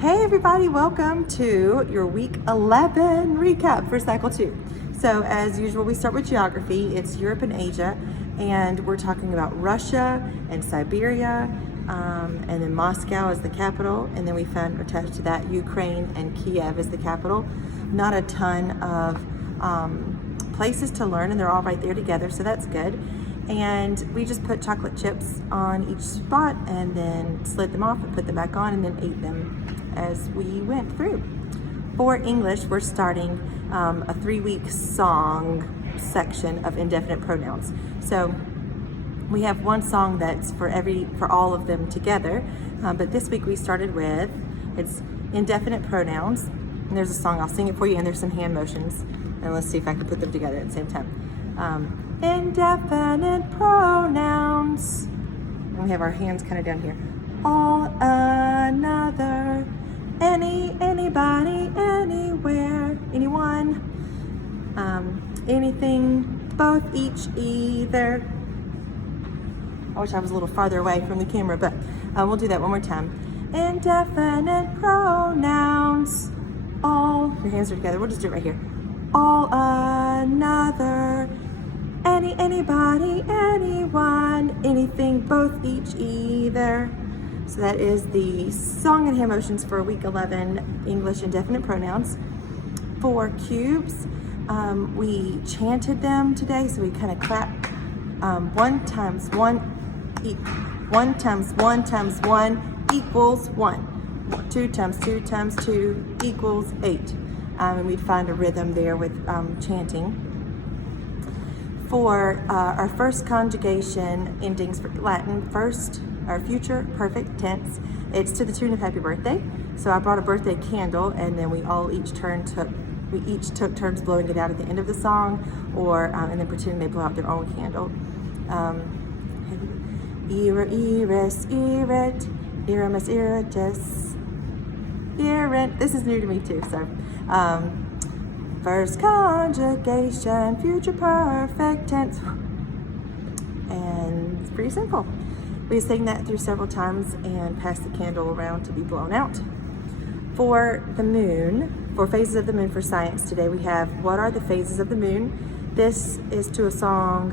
Hey everybody, welcome to your week 11 recap for Cycle 2. So as usual, we start with geography. It's Europe and Asia, and we're talking about Russia and Siberia, and then Moscow is the capital, and then we found attached to that Ukraine and Kiev is the capital. Not a ton of places to learn, and they're all right there together, so that's good. And we just put chocolate chips on each spot and then slid them off and put them back on and then ate them as we went through. For English, we're starting a 3-week song section of indefinite pronouns. So we have one song that's for all of them together, but this week we started with, it's indefinite pronouns, and there's a song, I'll sing it for you, and there's some hand motions, and let's see if I can put them together at the same time. Indefinite pronouns, and we have our hands kind of down here. All, another, any, anybody, anywhere, anyone, anything, both, each, either. I wish I was a little farther away from the camera, but we'll do that one more time. Indefinite pronouns, all, your hands are together, we'll just do it right here. All, another, any, anybody, anyone, anything, both, each, either. So that is the song and hand motions for week 11 English indefinite pronouns. For cubes, we chanted them today, so we kind of clapped 1 times 1 times 1 times 1 equals 1. 2 times 2 times 2 equals 8. And we'd find a rhythm there with chanting. For our first conjugation endings for Latin, first, our future perfect tense, it's to the tune of happy birthday. So I brought a birthday candle, and then we each took turns blowing it out at the end of the song, or and then pretending they blow out their own candle. Ira, iris, irit, iramus, iritus, irit. This is new to me too, so. First conjugation, future perfect tense, and it's pretty simple. We sing that through several times and pass the candle around to be blown out. For the moon, for phases of the moon for science today, we have What Are the Phases of the Moon? This is to a song,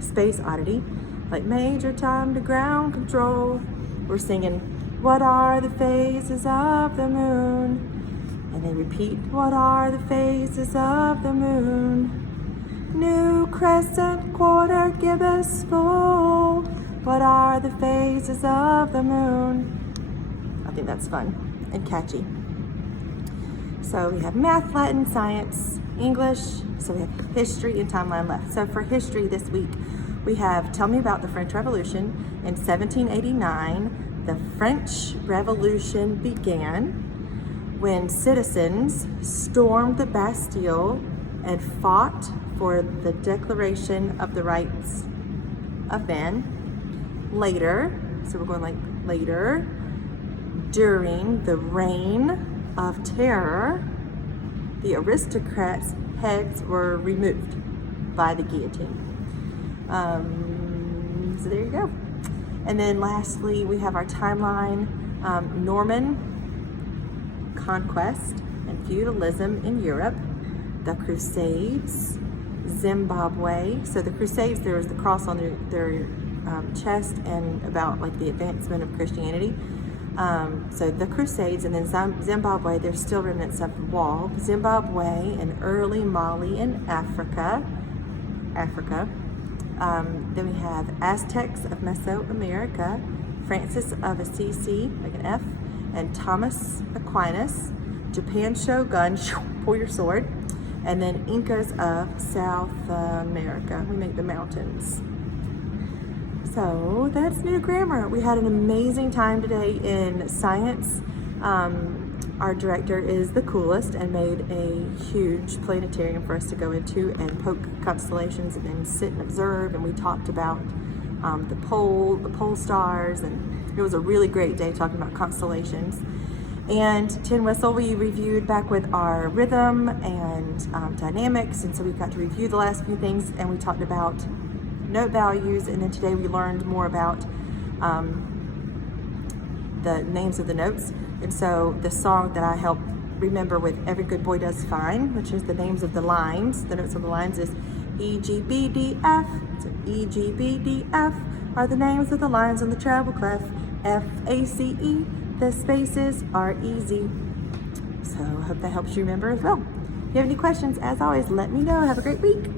Space Oddity, like Major Time to Ground Control. We're singing, What are the phases of the moon? And they repeat, what are the phases of the moon? New crescent, quarter, gibbous, full. What are the phases of the moon? I think that's fun and catchy. So we have math, Latin, science, English. So we have history and timeline left. So for history this week, we have Tell Me About the French Revolution. In 1789, the French Revolution began when citizens stormed the Bastille and fought for the Declaration of the Rights of Man. Later, so we're going like later, during the Reign of Terror, the aristocrats' heads were removed by the guillotine. So there you go. And then lastly, we have our timeline, Norman conquest and feudalism in Europe, the Crusades, Zimbabwe. So the Crusades, there was the cross on their chest, and about like the advancement of Christianity. So the Crusades, and then Zimbabwe, there's still remnants of the wall. Zimbabwe and early Mali in Africa. Then we have Aztecs of Mesoamerica, Francis of Assisi, like an F, and Thomas Aquinas, Japan Shogun, pull your sword, and then Incas of South America. We make the mountains. So that's new grammar. We had an amazing time today in science. Our director is the coolest and made a huge planetarium for us to go into and poke constellations and then sit and observe. And we talked about the pole stars, and it was a really great day talking about constellations. And Tin Whistle, we reviewed back with our rhythm and dynamics, and so we got to review the last few things, and we talked about note values, and then today we learned more about the names of the notes. And so the song that I help remember with Every Good Boy Does Fine, which is the names of the lines, the notes of the lines is E, G, B, D, F. So E, G, B, D, F are the names of the lines on the treble clef. F, A, C, E, the spaces are easy. So I hope that helps you remember as well. If you have any questions, as always, let me know. Have a great week.